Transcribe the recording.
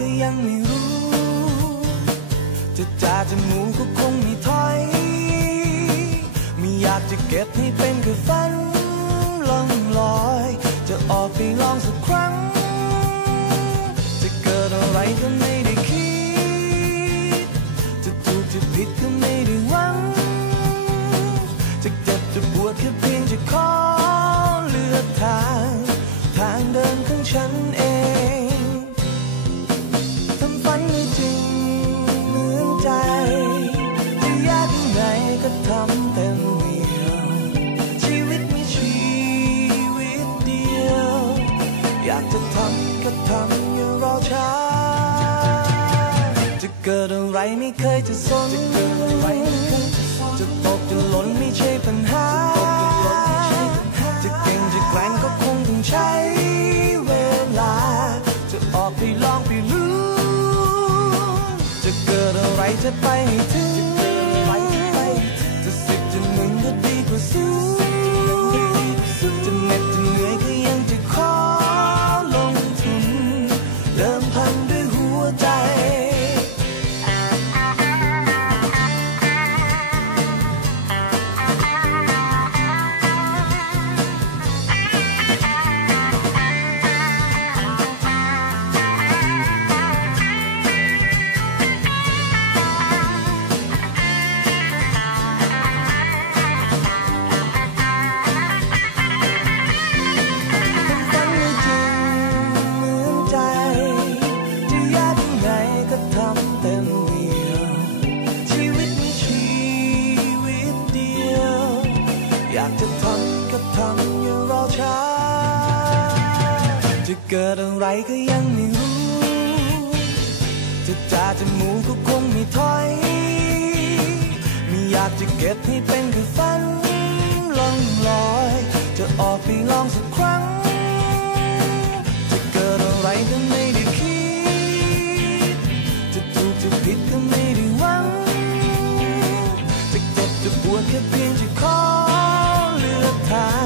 ก็ยังไม่รู้ จะจ่าจะหมูก็คงไม่ถอย ไม่อยากจะเก็บให้เป็นแค่ฝันล่องลอย จะออกไปลองสักครั้ง จะเกิดอะไรก็ไม่ได้คิด จะถูกจะผิดก็ไม่ได้หวัง จะเจ็บจะปวดแค่เพียงจะขอเลือกทาง ทางเดินของฉันเองากจะทำก็ทำอย่ารอช้า จะเกิดอะไรไม่เคยจะสน จะตกจะหล่นไม่ใช่ปัญหา จะเก่งจะแกร่งก็คงต้องใช้เวลา จะออกไปลองไปรู้ จะเกิดอะไรจะไปให้ถึง ด้ว เกิดอะไรก็ยังไม่รู้จะจาจะหมูก็คงไม่ถอย ไม่อยากจะเก็บให้เป็นแค่ฝันล่องลอย จะออกไปลองสักครั้ง จะเกิดอะไรก็ไม่ได้คิด จะถูกจะผิดก็ไม่ได้หวัง จะเจ็บจะปวดแค่เพียงจะขอเลือกทาง